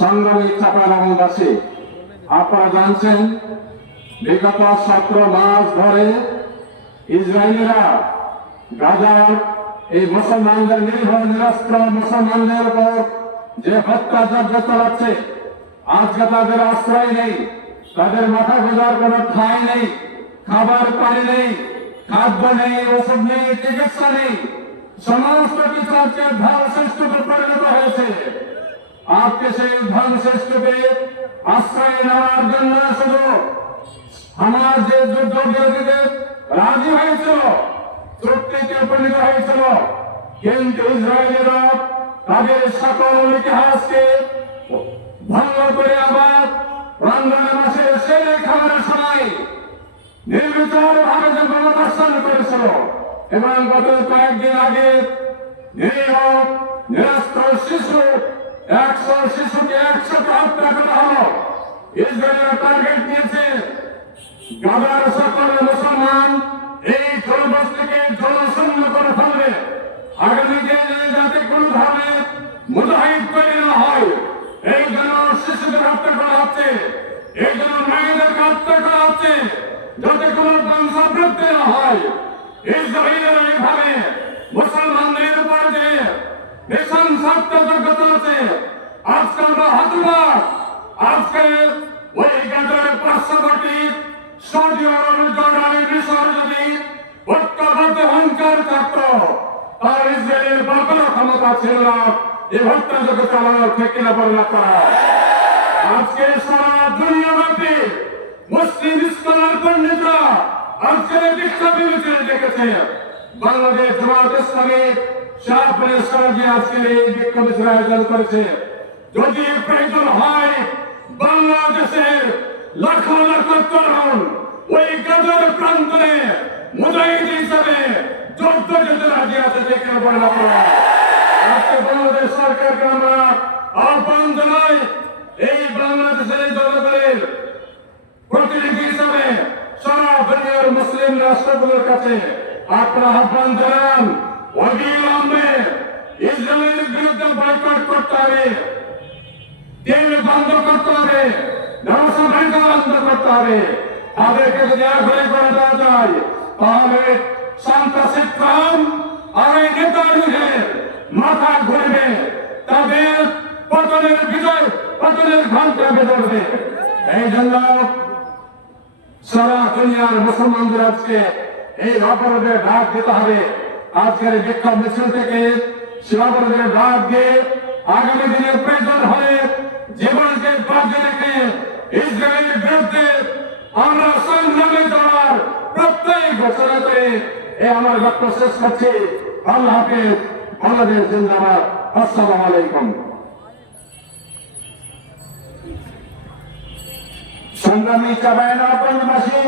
সংগ্রামী চাপাবাংলাদেশে আপনারা জানছেন, বিগত সতেরো মাস ধরে ইসরায়েলিরা গাজার এই মুসলমানদের নিরীহ, নিরস্ত্র মুসলমানদের উপর যে হত্যাযজ্ঞ চালাচ্ছে, আজকে তাদের আশ্রয় নেই, তাদের মাথা গোজার কোনো ঠাঁই নেই, খাবার পানি নেই, খাদ্য নেই, ওষুধ নেই, চিকিৎসা নেই, সমস্ত কিছু আজকে ধ্বংসস্তূপে পরিণত হয়েছে। আজকে সেই ধ্বংসস্তূপে আশ্রয় নেওয়ার জন্য শুধু আমার যে যুদ্ধ বিরোধীদের রাজি হয়েছিল চুক্তিতে উপনীত হয়েছিল কিন্তু ইসরায়েলেরা তাদের সকল ইতিহাসকে ভঙ্গ করে আবার রমজান মাসের সেই খাবারের সময় নির্বিচার ভাবে যে গণদর্শন করেছিল এবং গত কয়েকদিন আগে নিরীহ শিশু একশো শিশুকে একশো হত্যা করা হলো। ইসরায়েলের টার্গেট নিয়েছে গাজার সকল মুসলমান। এই জনবস্তিকে জনশূন্য করে ফেলবে। আগামী যাতে কোন ধরনের মুজাহিদ তৈরি না হয়, এই জন্য শিশুদের হত্যা করা হচ্ছে। এই জন্য মেয়েদেরকে হত্যা করা হচ্ছে। যাতে কোনো বংশবৃদ্ধি না হয়। ইসরায়েলের এইভাবে মুসলমানদের উপর যে ভীষণ সত্যযোগ্যতা আছে আজকে আমরা হতবাক আজকে ওই গাজার পার্শ্ববর্তী সৌদি আরব জর্ডানের মিশর যদি ঐক্যবদ্ধ অহংকার থাকত আর ইসরায়েলের বাপের ক্ষমতা ছিল না। এই হত্যাযোগ্য চালানোর থেকে না করা আজকে সারা দুনিয়াব্যাপী মুসলিম ইসলামের পণ্ডিতরা আজকের দীক্ষা বিবেচনা দেখেছে। বাংলাদেশ জামাত ইসলামী শাহপুরের সরাজি আজকের এই বিক্ষোভের আয়োজন করেছে, যদি প্রয়োজন হয় বাংলাদেশের লাখ লাখ তরুণ ওই গাজার প্রান্তরে মুজাহিদ হিসাবে যুদ্ধ যেতে রাজি আছে দেখে বর্ণনা করা আজকে বাংলাদেশ সরকারকে আমরা আহ্বান জানাই, এই বাংলাদেশের জনগণের প্রতিনিধি হিসাবে সারা দুনিয়ার মুসলিম রাষ্ট্রগুলোর কাছে আপনারা আহ্বান জানান অবিলম্বে ইসরায়েলের বিরুদ্ধে বয়কট করতে হবে। তেল বন্ধ করতে হবে, ব্যবসা বাণিজ্য বন্ধ করতে হবে। তাদেরকে যদি আগ্রহী করে দেওয়া যায়, তাহলে সন্ত্রাসী ট্রাম্প আর এই নেতাদের মাথা ঘুরবে। তাদের পতনের বিজয়, পতনের ঘণ্টা বেজবে এই জন্য সারা দুনিয়ার মুসলমানদের আজকে এই অপরাধের ডাক দিতে হবে। আজকের এই বিক্ষোভ মিছিল থেকে শিবাবরদের ডাক দিয়ে আগামী দিনে প্রয়োজন হলে জীবনকে বাজে রেখে ইসরায়েলের বিরুদ্ধে আমরা সংগ্রামে যাওয়ার প্রত্যয় ঘোষণা করে এই আমার বক্তব্য শেষ করছি। আল্লাহ হাফিজ, বাংলাদেশ জিন্দাবাদ। আসসালামু আলাইকুম। সংগ্রামী চাবায়না পঞ্চমাসী